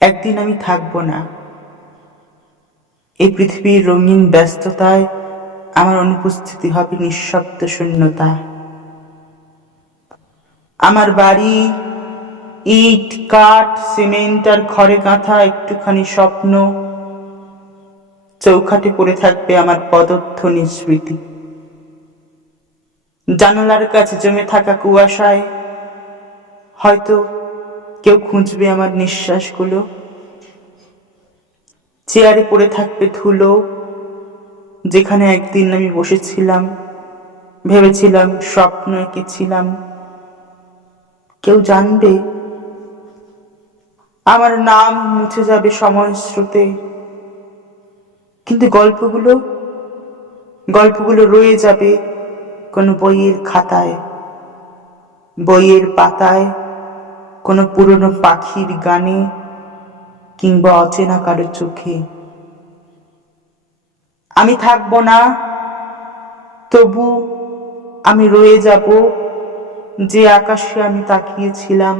একদিন আমি থাকব না। এই পৃথিবীর রঙিন ব্যস্ততায় আমার অনুপস্থিতি হবে নিঃশব্দ শূন্যতা। আমার বাড়ি, ইট, কাঠ, সিমেন্ট আর খড়ে গাঁথা একটুখানি স্বপ্ন। চৌখাটে পড়ে থাকবে আমার পদধ্বনি স্মৃতি জানালার কাছে জমে থাকা কুয়াশায় হয়তো কেউ খুঁজবে আমার নিঃশ্বাসগুলো। চেয়ারে পড়ে থাকবে ধুলো, যেখানে একদিন আমি বসেছিলাম। ভেবেছিলাম স্বপ্ন এঁকেছিলাম। কেউ জানবে, আমার নাম মুছে যাবে সময় স্রোতে। কিন্তু গল্পগুলো গল্পগুলো রয়ে যাবে কোনো বইয়ের খাতায়, বইয়ের পাতায়। কোনো পুরনো পাখির গানে কিংবা অচেনা কারও চোখে। আমি থাকব না, তবু আমি রয়ে যাব যে আকাশে আমি তাকিয়েছিলাম।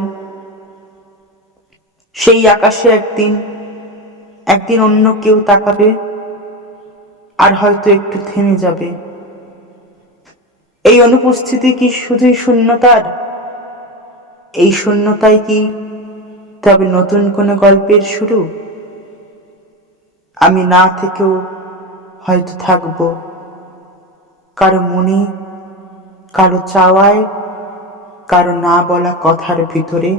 সেই আকাশে একদিন একদিন অন্য কেউ তাকাবে আর হয়তো একটু থেমে যাবে। এই অনুপস্থিতি কি শুধুই শূন্যতার? এই শূন্যতাই কি তবে নতুন কোনো গল্পের শুরু? আমি না থেকেও হয়তো থাকব। কারও মনে, কারও চাওয়ায়, কারও না বলা কথার ভিতরে।